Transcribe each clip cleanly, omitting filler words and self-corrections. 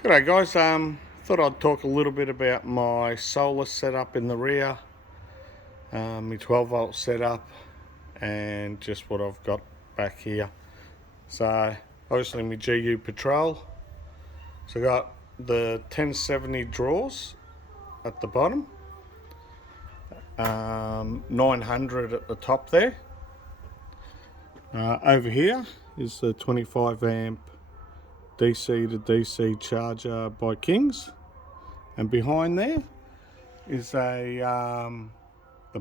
G'day guys, thought I'd talk a little bit about my solar setup in the rear, my 12 volt setup, and just what I've got back here. So obviously my GU Patrol, so I got the 1070 drawers at the bottom, 900 at the top there. Over here is the 25 amp DC to DC charger by Kings, and behind there is the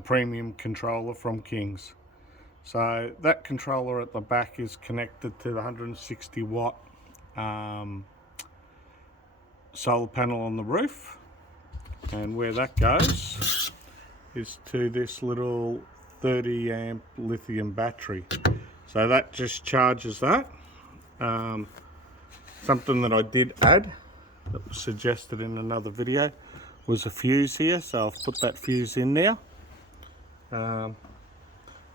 premium controller from Kings. So that controller at the back is connected to the 160 watt solar panel on the roof, and where that goes is to this little 30 amp lithium battery. So that just charges that. Something that I did add that was suggested in another video was a fuse here, so I've put that fuse in there.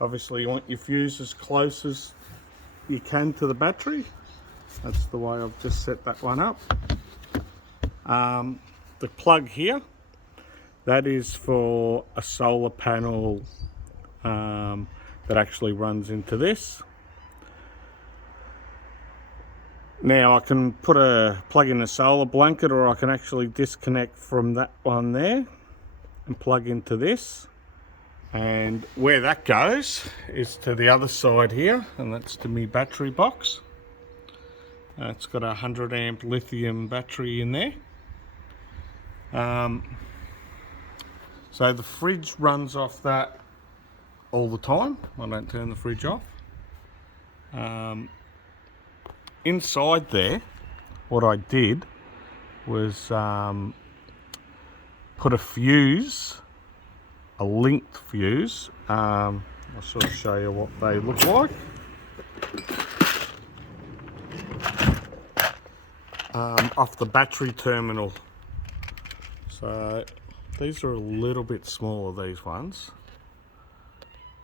Obviously you want your fuse as close as you can to the battery. That's the way I've just set that one up. The plug here, that is for a solar panel that actually runs into this. Now I can plug in a solar blanket, or I can actually disconnect from that one there and plug into this. And where that goes is to the other side here, and that's to my battery box. It's got a 100 amp lithium battery in there. So the fridge runs off that all the time. I don't turn the fridge off. Inside there, what I did was put a fuse, a linked fuse. I'll sort of show you what they look like. Off the battery terminal. So these are a little bit smaller, these ones.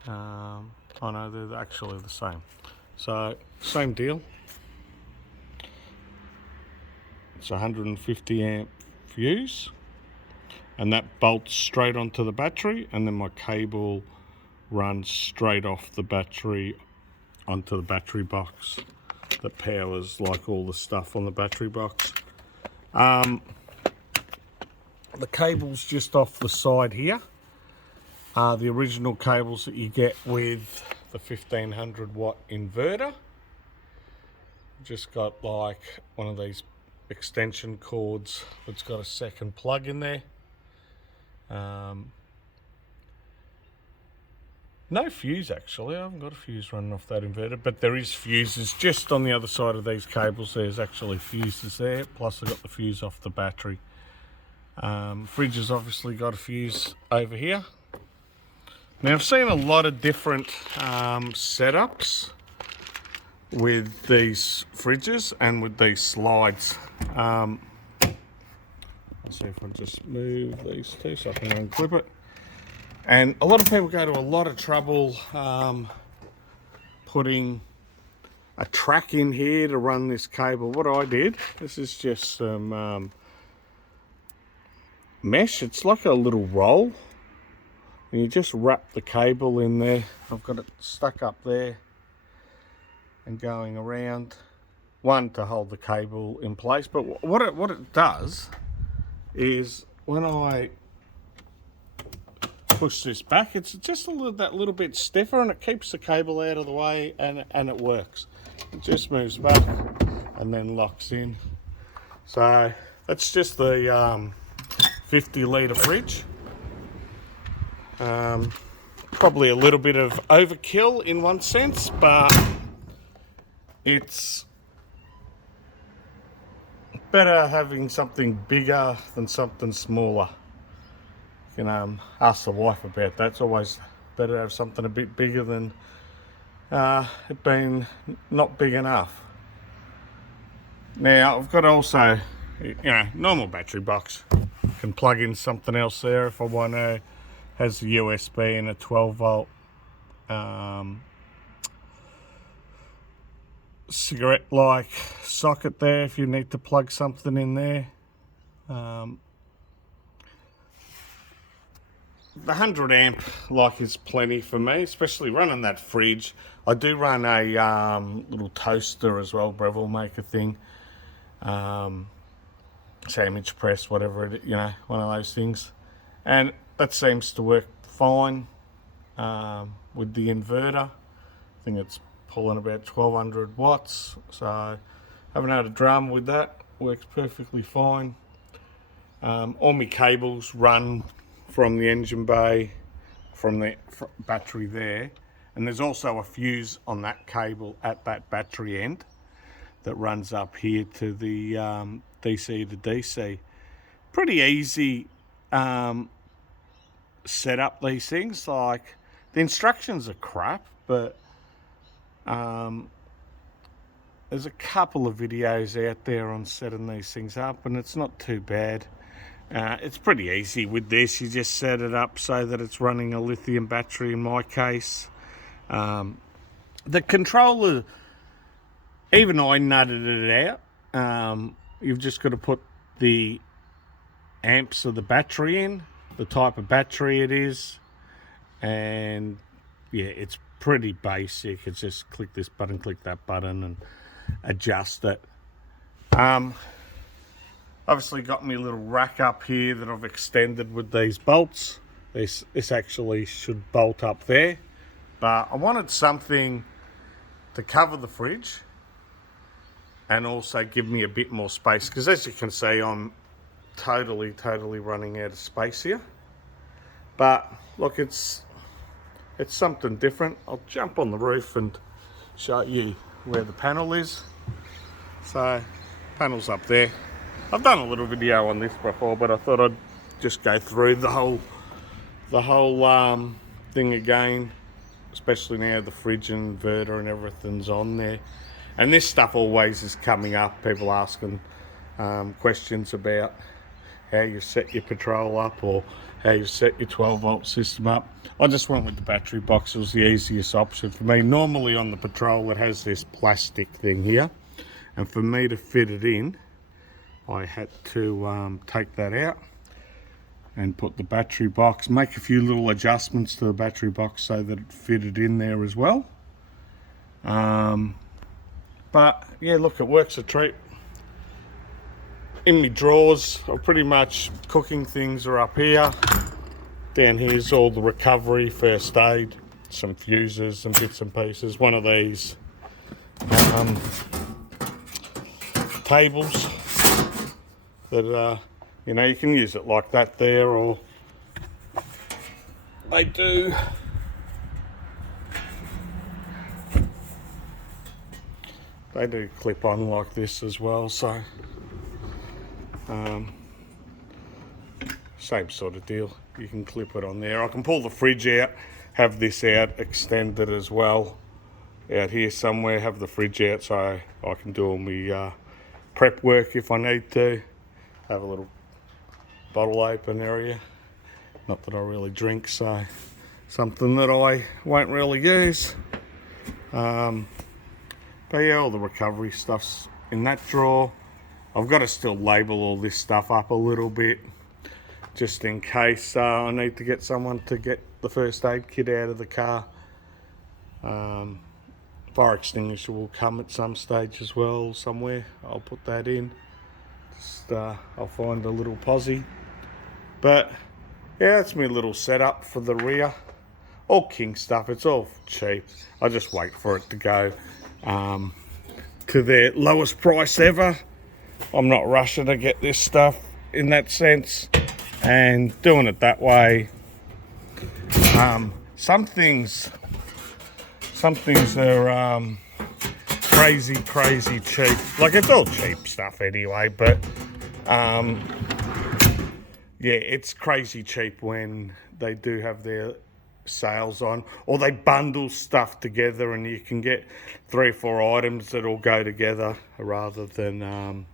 Oh no, they're actually the same. So same deal. It's a 150 amp fuse, and that bolts straight onto the battery, and then my cable runs straight off the battery onto the battery box that powers like all the stuff on the battery box. The cables just off the side here are the original cables that you get with the 1500 watt inverter. Just got like one of these extension cords that's got a second plug in there. No fuse actually, I haven't got a fuse running off that inverter, but there is fuses just on the other side of these cables. There's actually fuses there, plus I've got the fuse off the battery. Fridge has obviously got a fuse over here. Now I've seen a lot of different setups with these fridges and with these slides. I'll see if I just move these two so I can unclip it. And a lot of people go to a lot of trouble putting a track in here to run this cable. What I did, this is just some mesh. It's like a little roll, and you just wrap the cable in there. I've got it stuck up there and going around, one to hold the cable in place, but what it does is when I push this back, it's just that little bit stiffer, and it keeps the cable out of the way, and it works. It just moves back and then locks in. So that's just the 50 litre fridge. Probably a little bit of overkill in one sense, but it's better having something bigger than something smaller. You can ask the wife about that. It's always better to have something a bit bigger than it being not big enough. Now I've got also, normal battery box. Can plug in something else there if I want to. Has a USB and a 12 volt cigarette like socket there if you need to plug something in there. The 100 amp like is plenty for me, especially running that fridge. I do run a little toaster as well, Breville maker thing, sandwich press, whatever it, you know, one of those things, and that seems to work fine with the inverter. I think it's pulling about 1200 watts, so haven't had a drama with that. Works perfectly fine. All my cables run from the engine bay, from the battery there, and there's also a fuse on that cable at that battery end that runs up here to the DC to DC. Pretty easy set up these things. Like, the instructions are crap, but there's a couple of videos out there on setting these things up, and it's not too bad. It's pretty easy with this. You just set it up so that it's running a lithium battery in my case. The controller, even I nutted it out. You've just got to put the amps of the battery in, the type of battery it is, and yeah, it's pretty basic. It's just click this button, click that button, and adjust it. Obviously got me a little rack up here that I've extended with these bolts. This actually should bolt up there, but I wanted something to cover the fridge and also give me a bit more space, because as you can see, I'm totally running out of space here. But look, it's something different. I'll jump on the roof and show you where the panel is. So panel's up there. I've done a little video on this before, but I thought I'd just go through the whole thing again, especially now the fridge and inverter and everything's on there. And this stuff always is coming up, people asking questions about how you set your Patrol up or how you set your 12-volt system up. I just went with the battery box. It was the easiest option for me. Normally on the Patrol it has this plastic thing here, and for me to fit it in, I had to take that out and put the battery box, make a few little adjustments to the battery box so that it fitted in there as well. But yeah, look, it works a treat. In my drawers, pretty much cooking things are up here. Down here's all the recovery, first aid, some fuses and bits and pieces. One of these tables that you know, you can use it like that there, or they do clip on like this as well, so same sort of deal. You can clip it on there. I can pull the fridge out, have this out extended as well out here somewhere, have the fridge out so I can do all my prep work if I need to. Have a little bottle open area. Not that I really drink, so something that I won't really use. But yeah, all the recovery stuff's in that drawer. I've got to still label all this stuff up a little bit, just in case I need to get someone to get the first aid kit out of the car. Fire extinguisher will come at some stage as well, somewhere. I'll put that in. Just, I'll find a little posse. But yeah, that's my little setup for the rear. All King stuff, it's all cheap. I just wait for it to go to their lowest price ever. I'm not rushing to get this stuff in that sense, and doing it that way. Some things are crazy cheap. Like, it's all cheap stuff anyway, but yeah, it's crazy cheap when they do have their sales on, or they bundle stuff together and you can get 3 or 4 items that all go together rather than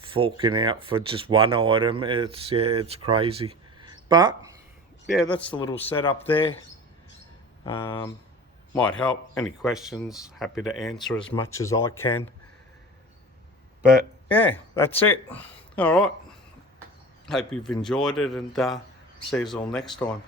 forking out for just one item. It's crazy. But yeah, that's the little setup there. might help. Any questions, happy to answer as much as I can. But yeah, that's it. All right. Hope you've enjoyed it, and see you all next time.